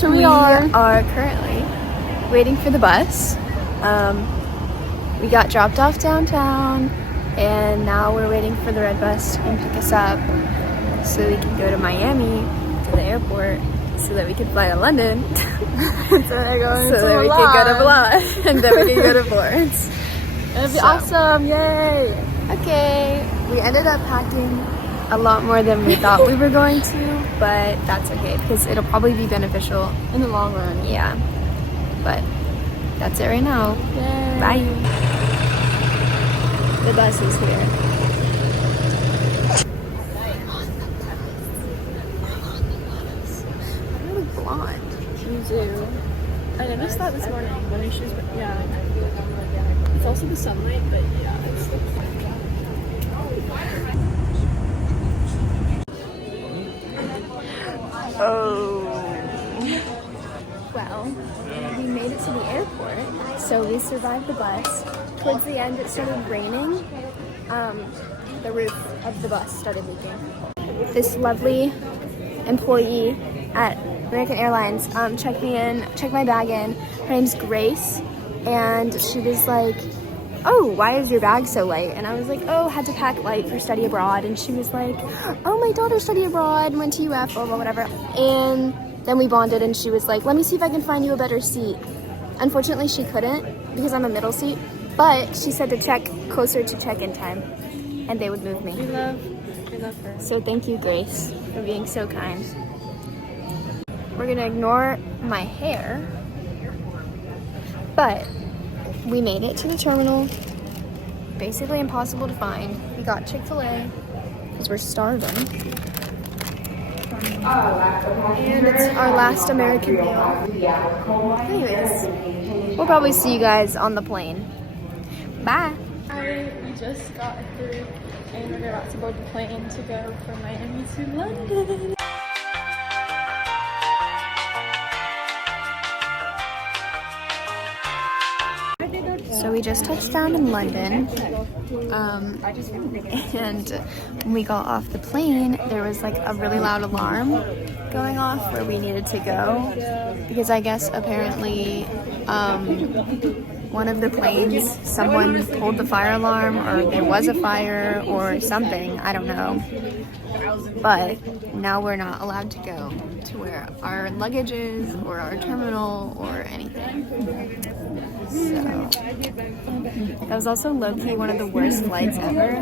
Yes, we are currently waiting for the bus. We got dropped off downtown, and now we're waiting for the red bus to come pick us up so we can go to Miami, to the airport, so that we can fly to London. So they're going so that we can go to Milan, and then we can go to Florence. It'll be awesome, yay! Okay, we ended up packing a lot more than we thought we were going to, but that's okay because it'll probably be beneficial In the long run. Yeah, but that's it right now. Yay. Bye. The bus is here. I'm really blonde. You do. I noticed that this morning when she was, yeah. It's also the sunlight, but yeah, it's Oh. Well, we made it to the airport, so we survived the bus. Towards the end, it started raining. The roof of the bus started leaking. This lovely employee at American Airlines checked me in, checked my bag in. Her name's Grace, and she was like, "Oh, why is your bag so light?" And I was like, "Oh, had to pack light for study abroad." And she was like, "Oh, my daughter studied abroad and went to UF, blah, blah, whatever." And then we bonded, and she was like, "Let me see if I can find you a better seat." Unfortunately, she couldn't because I'm a middle seat, but she said to check closer to check-in time, and they would move me. we love her. So thank you, Grace, for being so kind. We're gonna ignore my hair, but we made it to the terminal. Basically impossible to find. We got Chick-fil-A because we're starving. And it's our last American meal. Anyways, we'll probably see you guys on the plane. Bye. We just got through and we're about to board the plane to go from Miami to London. So we just touched down in London, and when we got off the plane, there was like a really loud alarm going off where we needed to go, because I guess apparently one of the planes, someone pulled the fire alarm, or there was a fire or something, I don't know. But now we're not allowed to go to where our luggage is, or our terminal, or anything. So that was also low-key one of the worst flights ever,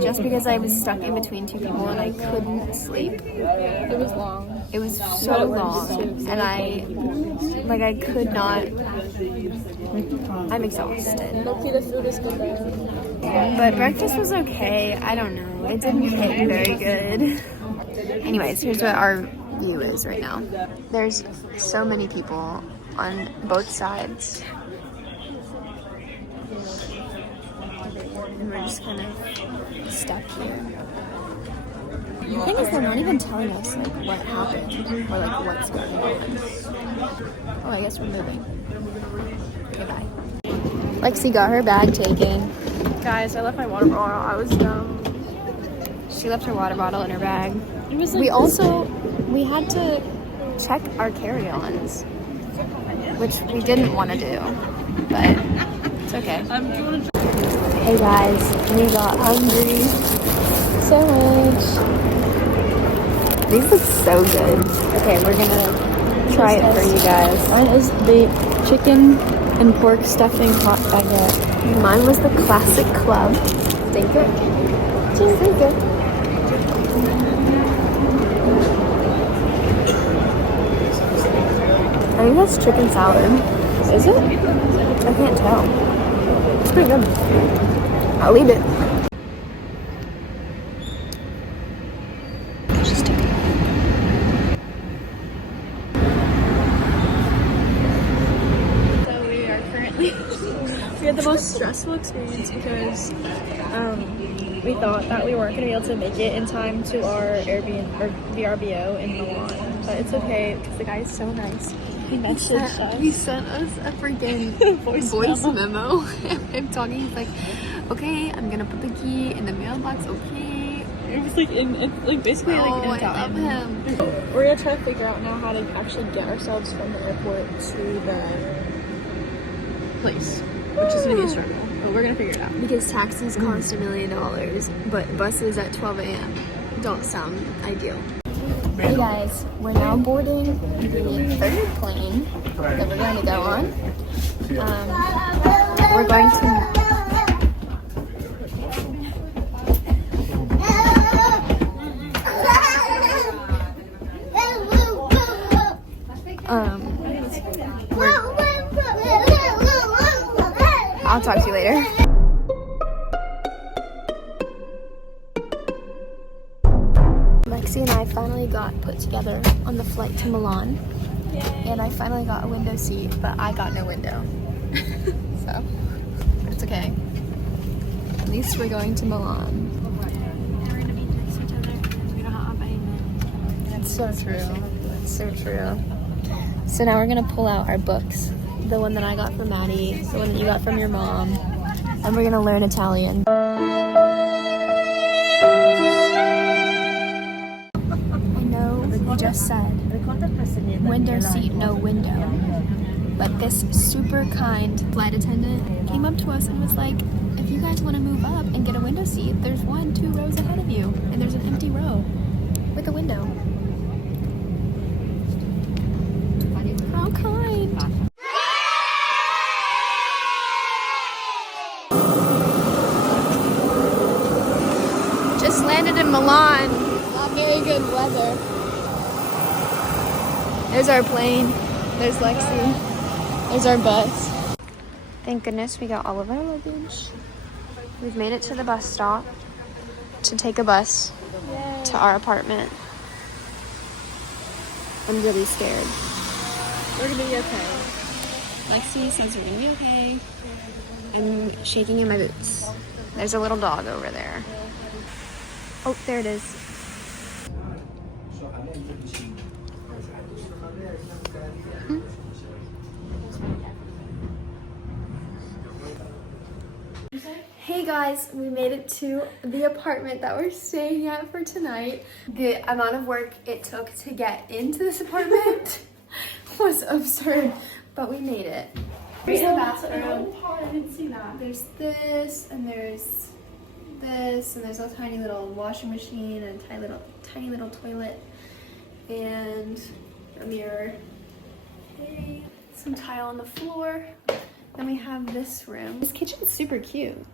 just because I was stuck in between two people and I couldn't sleep. It was long. It was so long, and I could not. I'm exhausted. Lucky the food is good though. But breakfast was okay. I don't know. It didn't hit very good. Anyways, here's what our view is right now. There's so many people on both sides. And we're just kind of stuck here. The thing is, they're not even telling us like what happened or like what's going on. Oh, I guess we're moving. Okay, bye. Lexi got her bag taken. Guys, I left my water bottle. I was dumb. She left her water bottle in her bag. It was like We had to check our carry-ons, which we didn't want to do, but it's okay. Hey guys, we got hungry so much. These look so good. Okay, we're gonna try it for you guys. Mine is the chicken and pork stuffing hot baguette. Mine was the classic club. Think it. Think it. I think that's chicken salad. Is it? I can't tell. It's pretty good. I'll eat it. Just take it. So we are currently we had the most stressful experience because we thought that we weren't going to be able to make it in time to our Airbnb or VRBO in Milan, but it's okay because the guy is so nice. He messaged us. He sent us a freaking voice memo. I'm talking. He's like, "Okay, I'm gonna put the key in the mailbox. Okay, It was like basically like in time. him. We're gonna try to figure out now how to actually get ourselves from the airport to the place, which is gonna be a struggle, but we're gonna figure it out. Because taxis cost $1 million, but buses at 12 a.m. don't sound ideal. Hey guys, we're now boarding the third plane that we're going to go on. We're going to... I'll talk to you later. Lexi and I finally got put together on the flight to Milan. Yay. And I finally got a window seat, but I got no window. So, but it's okay. At least we're going to Milan. We're gonna be next to each other and we don't have any. That's so true. That's so true. So now we're gonna pull out our books. The one that I got from Maddie, the one that you got from your mom, and we're gonna learn Italian. I know we just said window seat, no window, but this super kind flight attendant came up to us and was like, if you guys want to move up and get a window seat, there's 1-2 rows ahead of you, and there's an empty row with a window. How kind. Just landed in Milan. Not very good weather. There's our plane. There's Lexi. There's our bus. Thank goodness we got all of our luggage. We've made it to the bus stop to take a bus to our apartment. I'm really scared. We're gonna be okay. Lexi says we're gonna be okay. I'm shaking in my boots. There's a little dog over there. Oh, there it is. Hey guys, we made it to the apartment that we're staying at for tonight. The amount of work it took to get into this apartment was absurd, but we made it. Here's the bathroom. I didn't see that. There's this, and there's this, and there's a tiny little washing machine and a tiny little toilet, and a mirror. Hey, some tile on the floor. Then we have this room. This kitchen's super cute.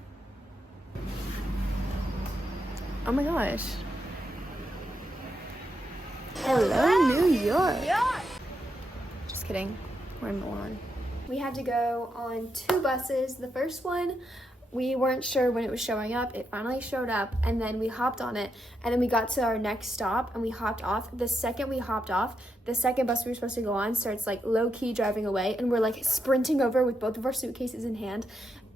Oh my gosh. Hello, New York. Just kidding. We're in Milan. We had to go on 2 buses. The first one, we weren't sure when it was showing up. It finally showed up, and then we hopped on it, and then we got to our next stop and we hopped off. The second we hopped off, the second bus we were supposed to go on starts like low-key driving away, and we're like sprinting over with both of our suitcases in hand,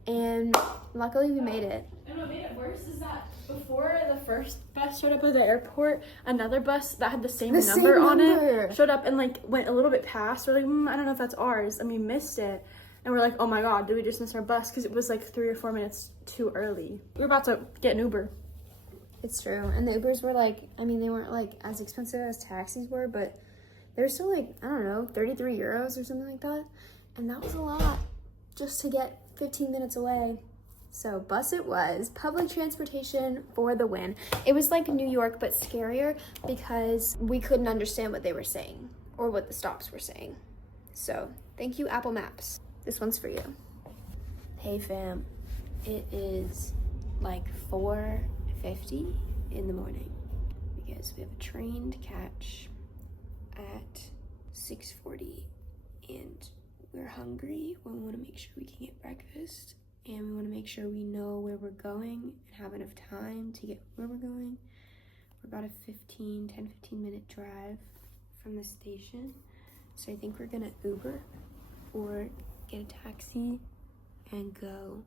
and luckily we made it. And what made it worse is that before the first bus showed up at the airport, another bus that had the same number on it showed up and like went a little bit past. We're like, I don't know if that's ours, and we missed it. And we're like, oh my god, did we just miss our bus? Because it was like 3 or 4 minutes too early. We were about to get an Uber. It's true. And the Ubers were like, I mean, they weren't like as expensive as taxis were, but they were still like, I don't know, 33 euros or something like that. And that was a lot just to get 15 minutes away. So bus it was. Public transportation for the win. It was like New York, but scarier because we couldn't understand what they were saying or what the stops were saying. So thank you, Apple Maps. This one's for you. Hey fam, it is like 4:50 in the morning because we have a train to catch at 6:40 and we're hungry. We want to make sure we can get breakfast and we want to make sure we know where we're going and have enough time to get where we're going. We're about a 10-15 minute drive from the station. So I think we're gonna Uber or get a taxi and go.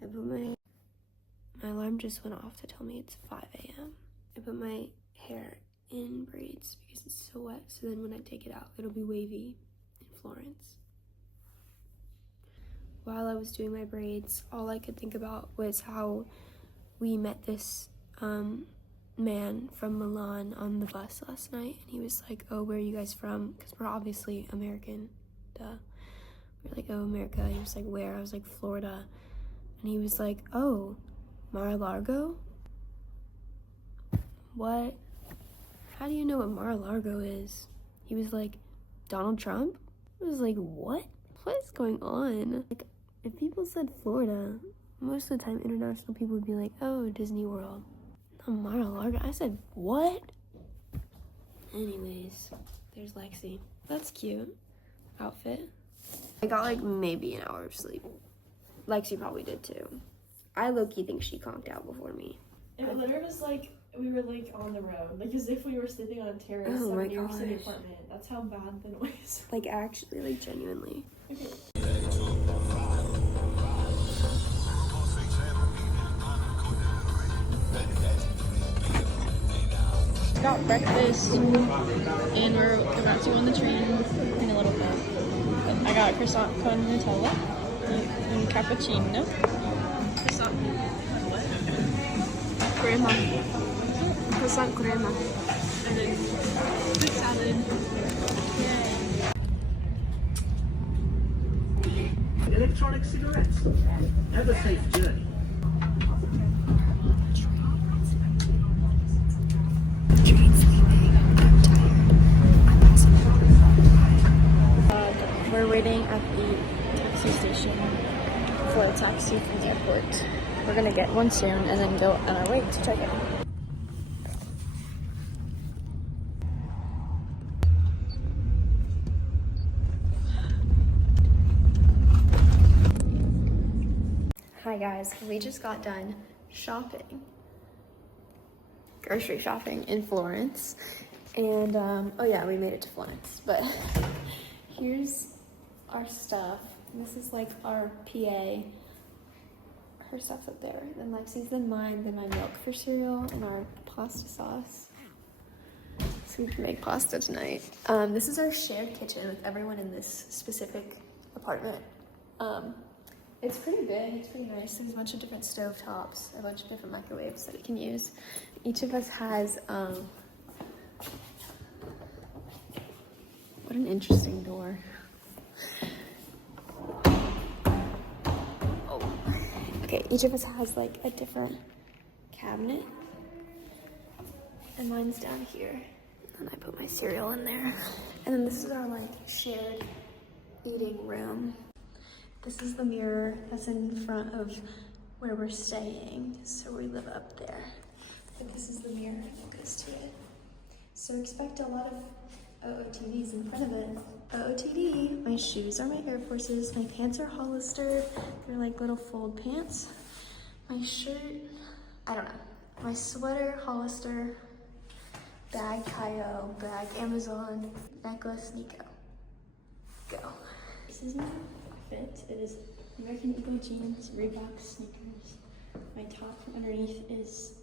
I put my alarm just went off to tell me it's 5 a.m. I put my hair in braids because it's so wet, so then when I take it out, it'll be wavy in Florence. While I was doing my braids, all I could think about was how we met this man from Milan on the bus last night, and he was like, oh, where are you guys from? Because we're obviously American, duh. We're like, oh, America. He was like, where? I was like, Florida. And he was like, oh, Mar-a-Lago? What? How do you know what Mar-a-Lago is? He was like, Donald Trump? I was like, what? What is going on? Like, if people said Florida, most of the time international people would be like, oh, Disney World. Not Mar-a-Lago. I said, what? Anyways, there's Lexi. That's cute. Outfit. I got like maybe an hour of sleep. Lexi probably did too. I low-key think she conked out before me. It literally was like we were like on the road, like as if we were sleeping on a terrace Oh of my a New York City gosh. apartment. That's how bad the noise. Like actually, like genuinely. Okay. Got breakfast and we're about to go on the train in a little bit. I got croissant con Nutella and cappuccino. Croissant con what? Crema. Croissant crema. And then fruit salad. Yay. Electronic cigarettes. Have a safe journey. We're waiting at the taxi station for a taxi from the airport. We're gonna get one soon and then go on our way to check in. Hi guys, we just got done shopping. Grocery shopping in Florence. And, oh yeah, we made it to Florence. But here's our stuff. This is like our PA. Her stuff's up there. Then Lexi's, then mine, then my milk for cereal, and our pasta sauce. So we can make pasta tonight. This is our shared kitchen with everyone in this specific apartment. It's pretty big, it's pretty nice. There's a bunch of different stove tops, a bunch of different microwaves that we can use. Each of us has, what an interesting door. Oh. Okay, each of us has like a different cabinet. And mine's down here. And I put my cereal in there. And then this is our like shared eating room. This is the mirror that's in front of where we're staying. So we live up there. But this is the mirror that goes to it. So expect a lot of OOTDs in front of it. OOTD, my shoes are my Air Forces, my pants are Hollister. They're like little fold pants. My shirt, I don't know. My sweater, Hollister. Bag, Kayo. Bag, Amazon. Necklace, Nico. Go. This is my fit. It is American Eagle jeans, Reebok sneakers. My top from underneath is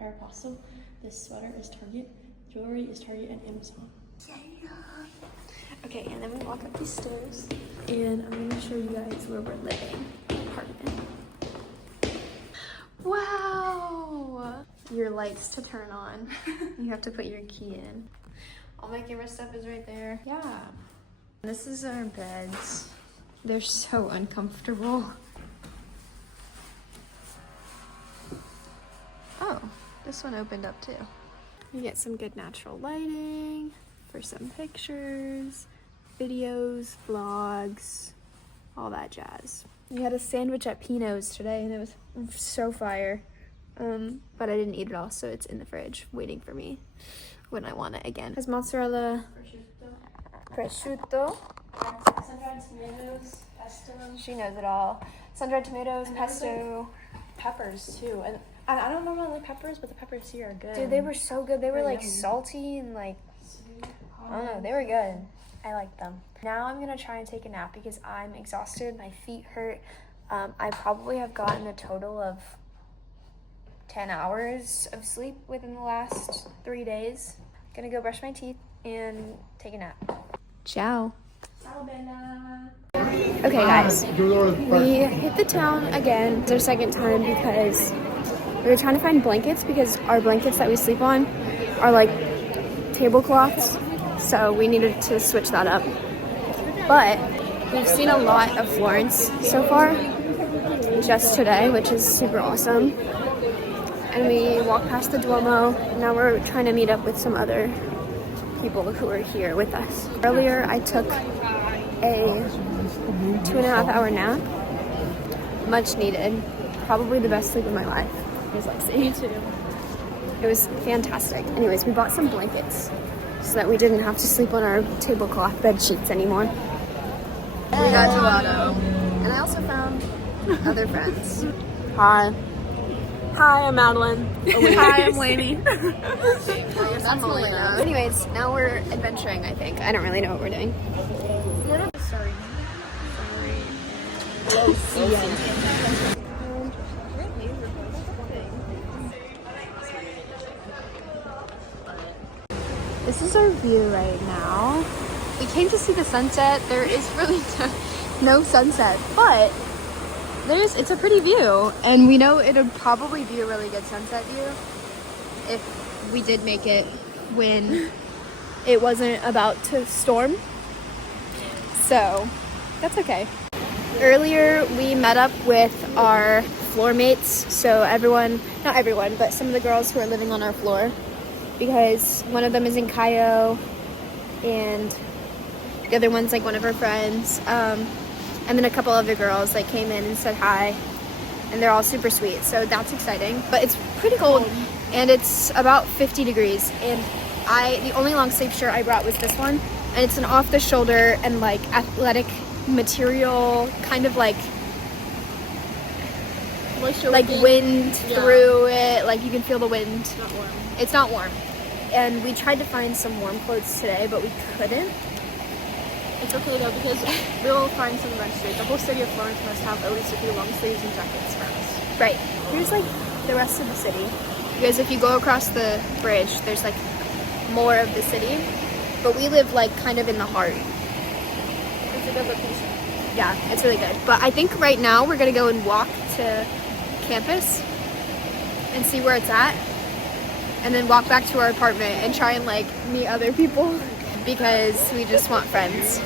Aeropostale. This sweater is Target. Jewelry is Target and Amazon. Okay, and then we walk up these stairs, and I'm gonna show you guys where we're living. Apartment. Wow! Your lights to turn on. You have to put your key in. All my camera stuff is right there. Yeah. This is our beds. They're so uncomfortable. Oh, this one opened up too. You get some good natural lighting for some pictures, videos, vlogs, all that jazz. We had a sandwich at Pino's today and it was so fire. But I didn't eat it all, so it's in the fridge waiting for me when I want it again. It has mozzarella, prosciutto. Sun-dried tomatoes, pesto. She knows it all. Sun-dried tomatoes, pesto. Peppers too. And I don't normally like peppers, but the peppers here are good. Dude, they were so good. They were like yummy. salty and like, I don't know, they were good. I liked them. Now I'm gonna try and take a nap because I'm exhausted. My feet hurt. I probably have gotten a total of 10 hours of sleep within the last 3 days. Gonna go brush my teeth and take a nap. Ciao. Okay guys, we hit the town again. It's our second time because We were trying to find blankets because our blankets that we sleep on are like tablecloths, so we needed to switch that up. But we've seen a lot of Florence so far, just today, which is super awesome. And we walked past the Duomo. Now we're trying to meet up with some other people who are here with us. Earlier, I took a 2.5 hour nap. Much needed. Probably the best sleep of my life. It was like me too. It was fantastic. Anyways, we bought some blankets so that we didn't have to sleep on our tablecloth bed sheets anymore. We got gelato. And I also found other friends. Hi. Hi, I'm Madeline. Hi, I'm Lainey. That's Melina. Anyways, now we're adventuring, I think. I don't really know what we're doing. This is our view right now. We came to see the sunset. There is really no sunset, but it's a pretty view, and we know it would probably be a really good sunset view if we did make it when it wasn't about to storm. So that's okay. Earlier we met up with our floor mates, so not everyone, but some of the girls who are living on our floor, because one of them is in Cayo and the other one's like one of her friends. And then a couple other girls like came in and said hi, and they're all super sweet, so that's exciting. But it's pretty cold and it's about 50 degrees, and the only long sleeve shirt I brought was this one, and it's an off the shoulder and like athletic material, kind of like wind through it, like you can feel the wind. It's not warm. It's not warm. And we tried to find some warm clothes today, but we couldn't. It's okay though, because we'll find some eventually. The whole city of Florence must have at least a few long sleeves and jackets for us. Right. Here's like the rest of the city. Because if you go across the bridge, there's like more of the city. But we live like kind of in the heart. It's a good location. Yeah, it's really good. But I think right now we're gonna go and walk to campus and see where it's at. And then walk back to our apartment and try and like meet other people because we just want friends.